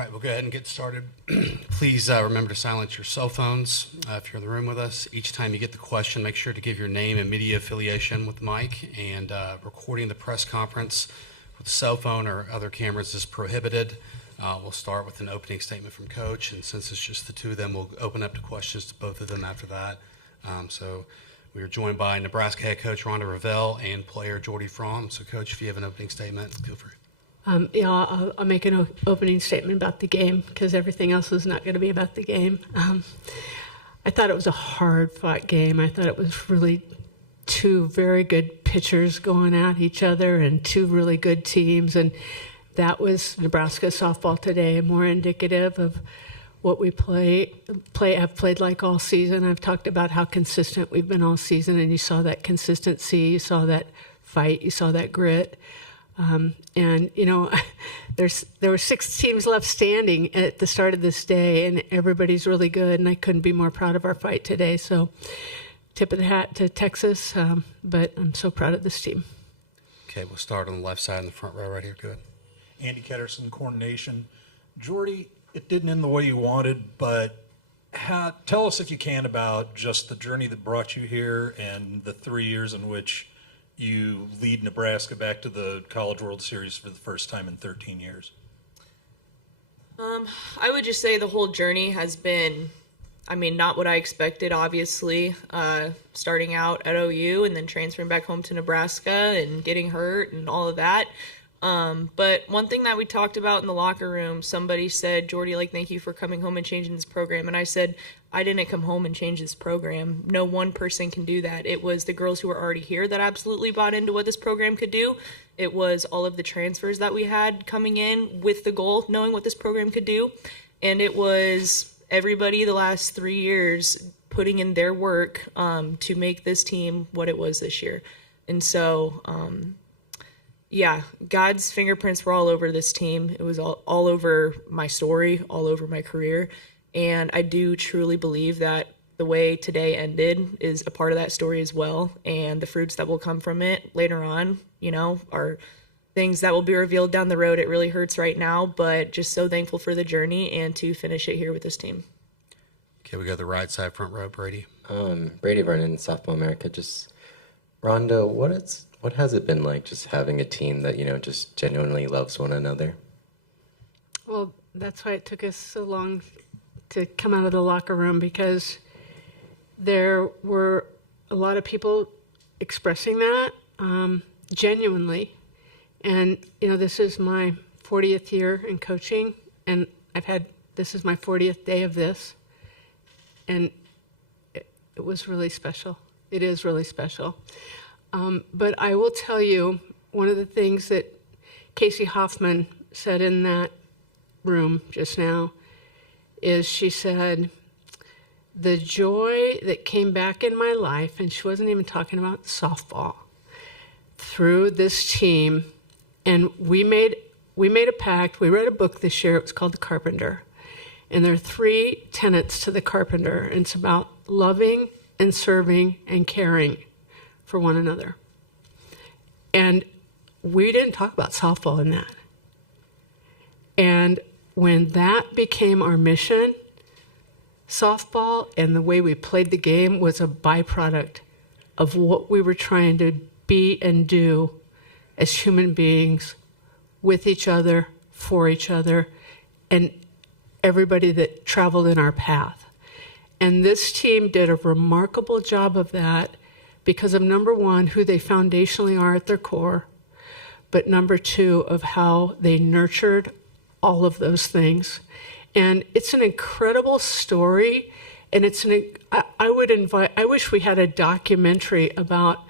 right, we'll go ahead and get started. Please remember to silence your cell phones if you're in the room with us. Each time you get the question, make sure to give your name and media affiliation with the mic, and recording the press conference with a cell phone or other cameras is prohibited. We'll start with an opening statement from Coach, and since it's just the two of them, we'll open up to questions to both of them after that. So we are joined by Nebraska head coach Rhonda Ravel and player Jordy Fromm. So, Coach, if you have an opening statement, feel free. I'll make an opening statement about the game because everything else is not going to be about the game. I thought it was a hard-fought game. I thought it was really two very good pitchers going at each other and two really good teams, and that was Nebraska softball today, more indicative of what we have played like all season. I've talked about how consistent we've been all season, and you saw that consistency, you saw that fight, you saw that grit. And, you know, there were 6 teams left standing at the start of this day, and everybody's really good, and I couldn't be more proud of our fight today. So tip of the hat to Texas, but I'm so proud of this team. Okay, we'll start on the left side in the front row right here. Go ahead. Andy Ketterson, Corn Nation. Jordy, it didn't end the way you wanted, but tell us if you can about just the journey that brought you here and the 3 years in which you lead Nebraska back to the College World Series for the first time in 13 years. I would just say the whole journey has been, not what I expected, obviously, starting out at OU and then transferring back home to Nebraska and getting hurt and all of that. But one thing that we talked about in the locker room, somebody said, Jordy, thank you for coming home and changing this program. And I said, I didn't come home and change this program. No one person can do that. It was the girls who were already here that absolutely bought into what this program could do. It was all of the transfers that we had coming in with the goal, knowing what this program could do. And it was everybody the last 3 years putting in their work to make this team what it was this year. And so, God's fingerprints were all over this team. It was all over my story, all over my career. And I do truly believe that the way today ended is a part of that story as well. And the fruits that will come from it later on, are things that will be revealed down the road. It really hurts right now, but just so thankful for the journey and to finish it here with this team. Okay, we go to the right side, front row, Brady. Brady Vernon, Softball America. Just, Rhonda, what has it been like just having a team that, just genuinely loves one another? Well, that's why it took us so long to come out of the locker room, because there were a lot of people expressing that genuinely. And, this is my 40th year in coaching, and this is my 40th day of this. And it was really special. It is really special. But I will tell you, one of the things that Casey Hoffman said in that room just now is she said, the joy that came back in my life, and she wasn't even talking about softball, through this team, and we made a pact. We read a book this year. It was called The Carpenter. And there are 3 tenets to The Carpenter. And it's about loving and serving and caring for one another. And we didn't talk about softball in that. And when that became our mission, softball and the way we played the game was a byproduct of what we were trying to be and do as human beings with each other, for each other, and everybody that traveled in our path. And this team did a remarkable job of that because of, number one, who they foundationally are at their core, but number 2, of how they nurtured all of those things. And it's an incredible story, and I wish we had a documentary about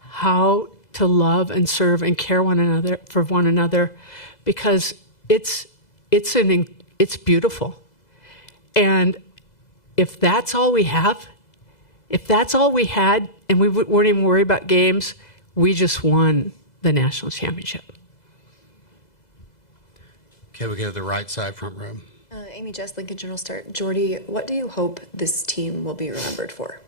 how to love and serve and care for one another, because it's beautiful. And if that's all we have, if that's all we had, and we weren't even worried about games, we just won the national championship. Okay, we go to the right side, front row. Amy Jess, Lincoln Journal Star. Jordy, what do you hope this team will be remembered for?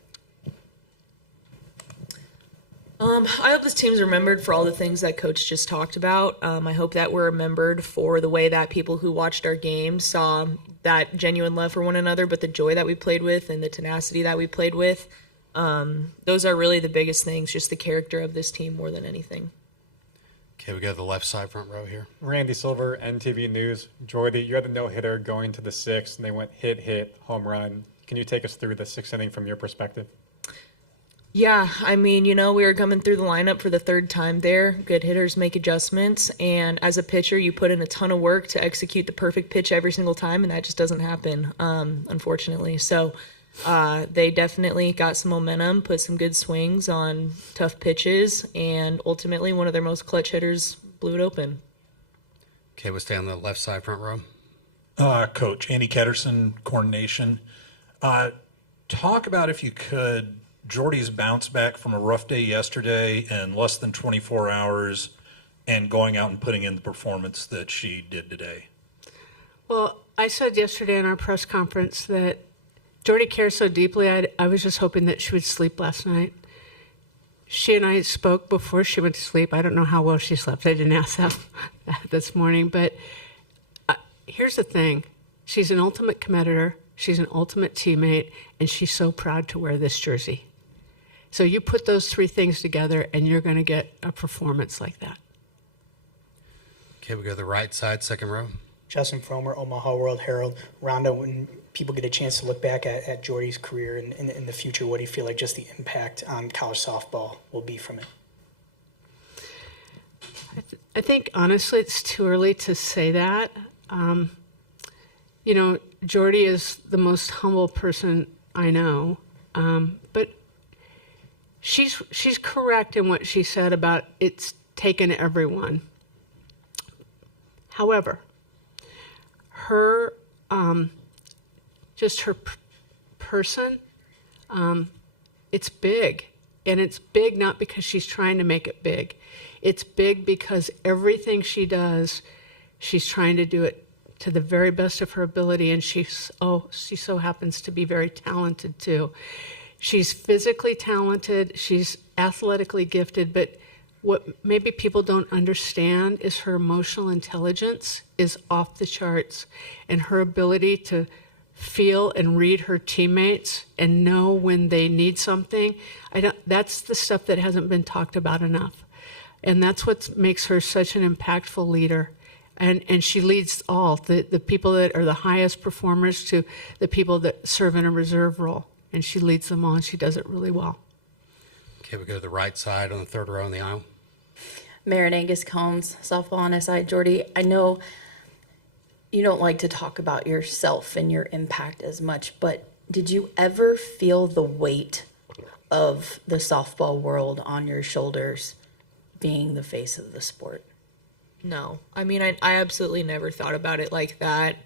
I hope this team's remembered for all the things that Coach just talked about. I hope that we're remembered for the way that people who watched our games saw that genuine love for one another, but the joy that we played with and the tenacity that we played with. Those are really the biggest things, just the character of this team more than anything. Okay, we go to the left side front row here. Randy Silver, NTV News. Jordy, you had the no-hitter going to the sixth, and they went hit, home run. Can you take us through the sixth inning from your perspective? Yeah, I mean, we were coming through the lineup for the third time there. Good hitters make adjustments, and as a pitcher, you put in a ton of work to execute the perfect pitch every single time, and that just doesn't happen, unfortunately. So they definitely got some momentum, put some good swings on tough pitches, and ultimately one of their most clutch hitters blew it open. Okay, we'll stay on the left side front row. Coach Andy Ketterson, Corn Nation. Talk about, if you could, Jordy's bounce back from a rough day yesterday and less than 24 hours and going out and putting in the performance that she did today. Well, I said yesterday in our press conference that Jordy cares so deeply. I was just hoping that she would sleep last night. She and I spoke before she went to sleep. I don't know how well she slept. I didn't ask that this morning. But here's the thing. She's an ultimate competitor. She's an ultimate teammate. And she's so proud to wear this jersey. So you put those three things together, and you're going to get a performance like that. Okay, we go to the right side, second row. Justin Fromer, Omaha World Herald. Rhonda, when people get a chance to look back at Jordy's career in the future, what do you feel like just the impact on college softball will be from it? I think, honestly, it's too early to say that. Jordy is the most humble person I know, but she's correct in what she said about it's taken everyone. However, her person, it's big, and it's big not because she's trying to make it big. It's big because everything she does, she's trying to do it to the very best of her ability, and she so happens to be very talented too. She's physically talented, she's athletically gifted, but what maybe people don't understand is her emotional intelligence is off the charts, and her ability to feel and read her teammates and know when they need something. That's the stuff that hasn't been talked about enough. And that's what makes her such an impactful leader. And she leads all, the people that are the highest performers to the people that serve in a reserve role. And she leads them all, and she does it really well. Okay, we go to the right side on the third row in the aisle. Marin Angus Combs, softball on SI. Jordy, I know you don't like to talk about yourself and your impact as much, but did you ever feel the weight of the softball world on your shoulders being the face of the sport? No. I mean, I absolutely never thought about it like that.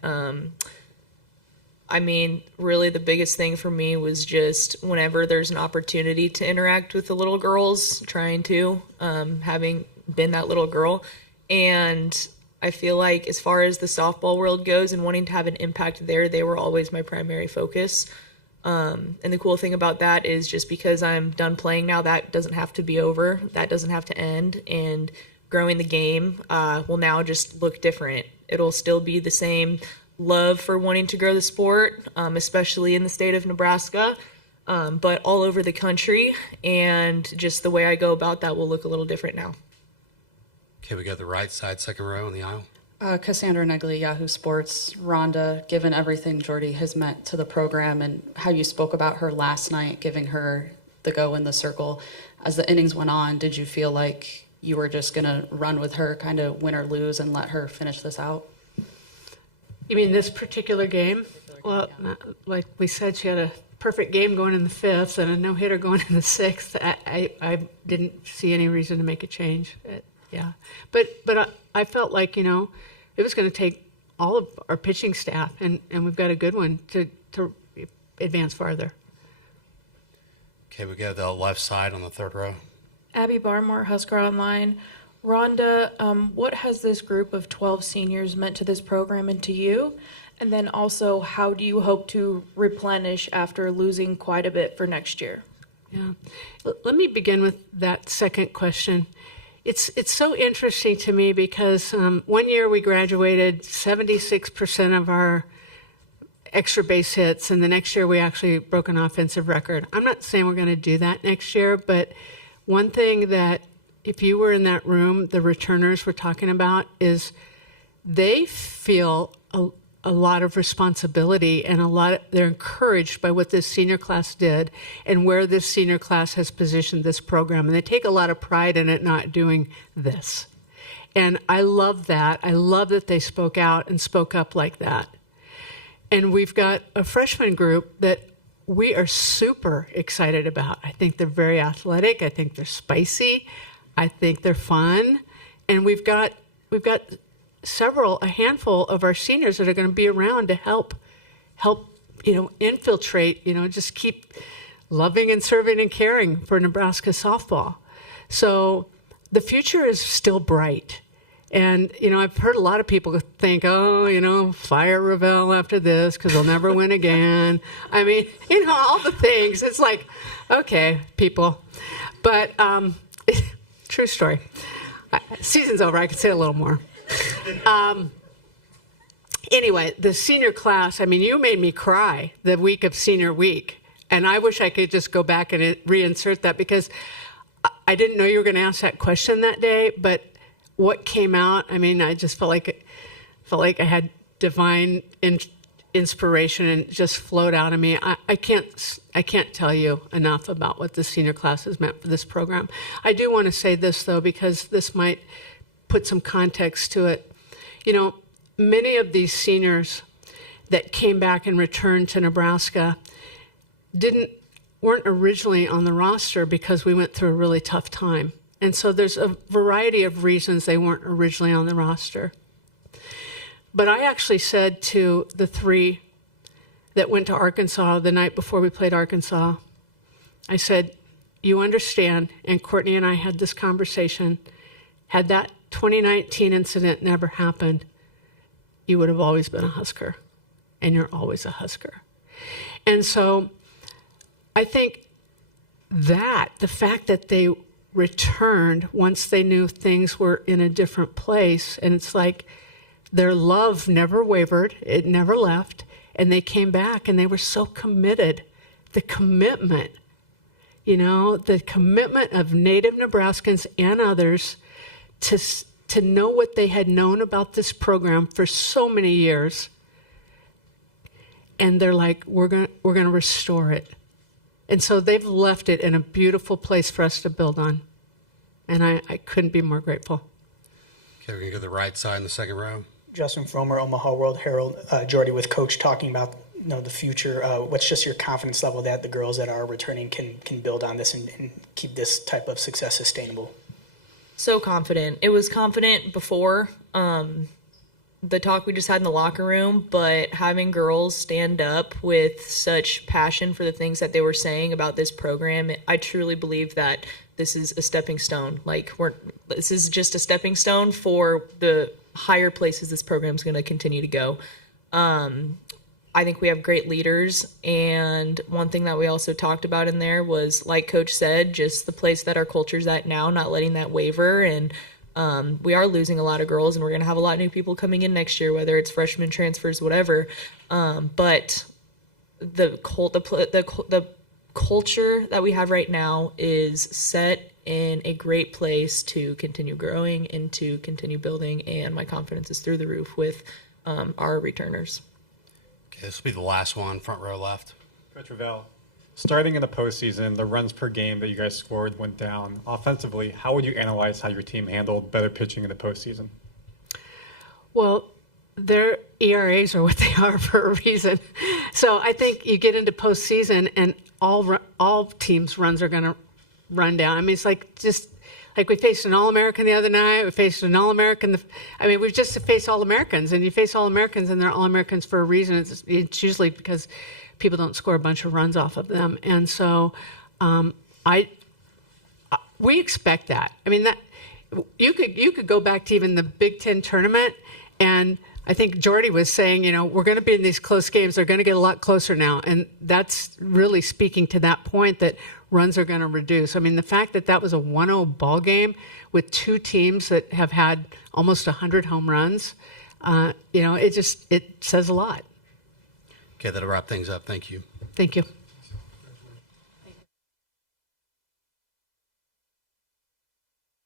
I mean, really the biggest thing for me was just whenever there's an opportunity to interact with the little girls, trying to, having been that little girl. And I feel like as far as the softball world goes and wanting to have an impact there, they were always my primary focus. And the cool thing about that is just because I'm done playing now, that doesn't have to be over. That doesn't have to end. And growing the game will now just look different. It'll still be the same love for wanting to grow the sport, especially in the state of Nebraska, but all over the country. And just the way I go about that will look a little different now. Okay, we go to the right side, second row in the aisle. Cassandra Negley, Yahoo Sports. Rhonda, given everything Jordy has meant to the program and how you spoke about her last night, giving her the go in the circle, as the innings went on, did you feel like you were just going to run with her, kind of win or lose, and let her finish this out? You mean this particular game? Well, like we said, she had a perfect game going in the fifth and a no-hitter going in the sixth. I didn't see any reason to make a change. Yeah, but I felt like, it was going to take all of our pitching staff, and we've got a good one to advance farther. Okay, we go to the left side on the third row. Abby Barmore, Husker Online. Rhonda, what has this group of 12 seniors meant to this program and to you? And then also, how do you hope to replenish after losing quite a bit for next year? Yeah. Let me begin with that second question. It's so interesting to me because one year we graduated 76% of our extra base hits, and the next year we actually broke an offensive record. I'm not saying we're going to do that next year, but one thing that if you were in that room, the returners were talking about is they feel a lot of responsibility and they're encouraged by what this senior class did and where this senior class has positioned this program. And they take a lot of pride in it not doing this. And I love that. I love that they spoke out and spoke up like that. And we've got a freshman group that we are super excited about. I think they're very athletic. I think they're spicy. I think they're fun. And we've got a handful of our seniors that are going to be around to help, infiltrate, just keep loving and serving and caring for Nebraska softball. So the future is still bright. And, I've heard a lot of people think, fire Ravel after this because they'll never win again. I mean, all the things. It's like, okay, people. But true story. Season's over. I could say a little more. Anyway, the senior class, you made me cry the week of senior week. And I wish I could just go back and reinsert that because I didn't know you were going to ask that question that day. But what came out, I just felt like I had divine inspiration and it just flowed out of me. I can't tell you enough about what the senior class has meant for this program. I do want to say this, though, because this might put some context to it. Many of these seniors that came back and returned to Nebraska weren't originally on the roster because we went through a really tough time. And so there's a variety of reasons they weren't originally on the roster. But I actually said to the three that went to Arkansas the night before we played Arkansas, I said, you understand, and Courtney and I had this conversation, had that 2019 incident never happened, you would have always been a Husker, and you're always a Husker. And so I think that the fact that they returned once they knew things were in a different place, and it's like their love never wavered, it never left, and they came back and they were so committed. The commitment, the commitment of Native Nebraskans and others to know what they had known about this program for so many years, and they're like, we're gonna restore it. And so they've left it in a beautiful place for us to build on. And I couldn't be more grateful. Okay, we're going to go to the right side in the second row. Justin Fromer, Omaha World Herald. Jordy, with Coach talking about the future, what's just your confidence level that the girls that are returning can build on this and keep this type of success sustainable? So confident. It was confident before the talk we just had in the locker room, but having girls stand up with such passion for the things that they were saying about this program, I truly believe that this is a stepping stone. This is just a stepping stone for the higher places this program is going to continue to go. I think we have great leaders, and one thing that we also talked about in there was, like Coach said, just the place that our culture's at now, not letting that waver. And we are losing a lot of girls, and we're going to have a lot of new people coming in next year, whether it's freshman transfers, whatever. But the culture that we have right now is set in a great place to continue growing and to continue building, and my confidence is through the roof with our returners. Okay, this will be the last one, front row left. Coach Ravel, starting in the postseason, the runs per game that you guys scored went down. Offensively, how would you analyze how your team handled better pitching in the postseason? Well, their ERAs are what they are for a reason. So I think you get into postseason and all teams' runs are going to run down. It's like we faced an All-American the other night. We faced an All-American. We've just faced All-Americans, and you face All-Americans, and they're All-Americans for a reason. It's usually because people don't score a bunch of runs off of them. And so we expect that. That you could go back to even the Big Ten tournament, and I think Jordy was saying, we're going to be in these close games. They're going to get a lot closer now. And that's really speaking to that point that runs are going to reduce. I mean, the fact that that was a 1-0 ball game with two teams that have had almost 100 home runs, it says a lot. Okay, that'll wrap things up. Thank you. Thank you.